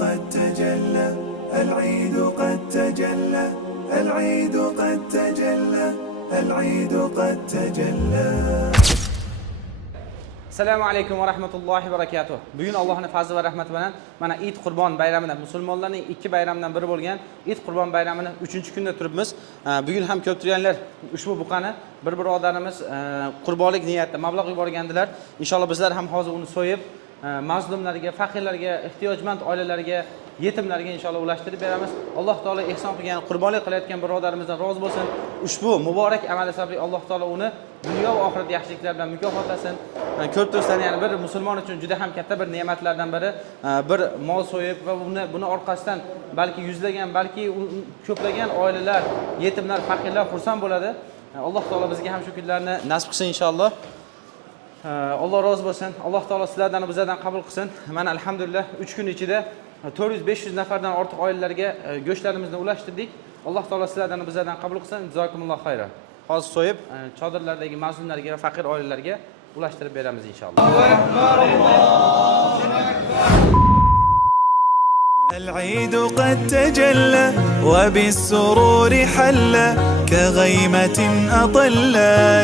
قد تجلى العيد قد تجلى العيد قد تجلى العيد قد تجلى. Assalomu alaykum va rahmatullohi va barakatuh. Bugun Allohning fazli va rahmati bilan mana Eid Qurbon bayramida musulmonlarning ikki bayramdan biri bo'lgan Eid Qurbon bayramini 3-kunda turibmiz. Bugun ham ko'p turganlar ushbu buqani bir birodarimiz qurbonlik niyatida mablag' yuborgandilar. Inshaalloh bizlar ham hozir uni so'yib mazlumlarga, faqirlarga, ehtiyojmand oilalarga, yetimlarga inshaalloh ulashtirib beramiz. Alloh taolo ehson qilgan, qurbonlik qilayotgan birodarimizdan rozi bo'lsin. Ushbu muborak amali sababli Alloh taolo uni dunyo va oxirat yaxshiliklar bilan mukofotlasin. Ko'p do'stlar, ya'ni bir musulmon uchun juda ham katta bir ne'matlardan biri bir mol so'yib va buni orqasidan balki yuzlagan, balki ko'plagan oilalar, yetimlar, faqirlar xursand bo'ladi. Alloh taolo bizga ham shu kunlarni nasib qilsin inshaalloh. Alloh rozi bo'lsin. Alloh taolo sizlardan va bizlardan qabul qilsin. Mana alhamdulillah 3 kun ichida 400-500 nafardan ortiq oilalarga go'shtlarimizni ulashtirdik. Alloh taolo sizlardan va bizlardan qabul qilsin. Jazokumulloh xayran. Hozir so'yib chodirlardagi mazlumlarga va faqir oilalarga ulashtirib beramiz inshaalloh. العيد قد تجلى وبالسرور حل كغيمة أطل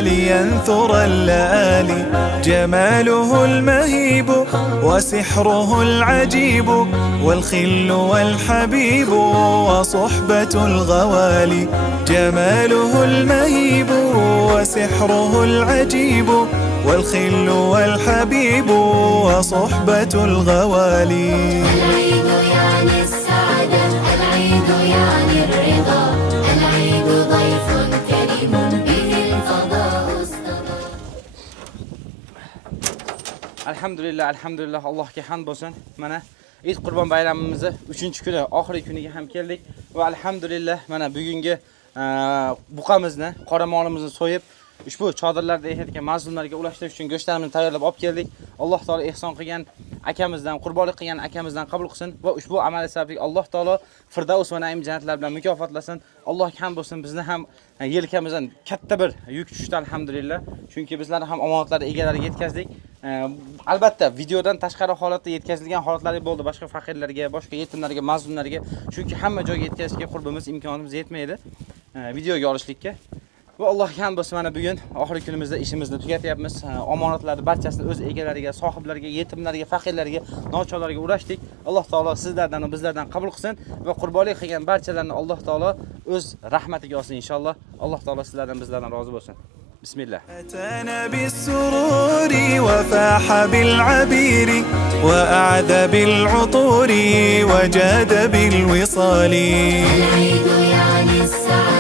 لينثر اللآلي جماله المهيب وسحره العجيب والخل والحبيب وصحبة الغوالي جماله المهيب وسحره العجيب والخل والحبيب وصحبة الغوالي. العيد يعني السعادة، العيد يعني الرضا، العيد ضيف كريم به الفضاء اصطفى. Alhamdulillah Allohga hamd bo'lsin. Mana Eid Qurbon bayramimizni 3-kuni, oxirgi kuniga ham keldik va alhamdulillah mana bugungi buqamizni, qora molimizni so'yib ushbu chodirlarda yashayotgan mazlumlarga ulashtirish uchun go'shtlarimizni tayyorlab olib keldik. Alloh taolo ehson qilgan akamizdan, qurbonlik qilgan akamizdan qabul qilsin va ushbu amali sababli Alloh taolo Firdavs va Naim jannatlar bilan mukofotlasin. Allohga ham bo'lsin, bizni ham yelkamizdan katta bir yuk tushdi alhamdulillah. Chunki bizlar ham omonatlarni egalariga yetkazdik. Albatta videodan tashqari holatda yetkazilgan holatlari bo'ldi boshqa faqirlarga, boshqa yetimlarga, mazlumlarga. Chunki hamma joyga yetkazishga qurbimiz, imkonimiz yetmaydi videoga olishlikka. Va Allohga ham bo'lsin, mana bugun oxirgi kunimizda ishimizni tugatyapmiz. Omonatlarni barchasini o'z egalariga, sohiblariga, yetimlarga, faqirlarga, nochorlarga ulashdik. Alloh taolo sizlardan va bizlardan qabul qilsin va qurbonlik qilgan barchalarni Alloh taolo o'z rahmatiga olsin inshaalloh. Alloh taolo sizlardan bizlardan rozi bo'lsin. Bismillah. أتانا بالسرور وفاح بالعبير وأعذ بالعطور وجاد بالوصال. العيد يعني السعادة.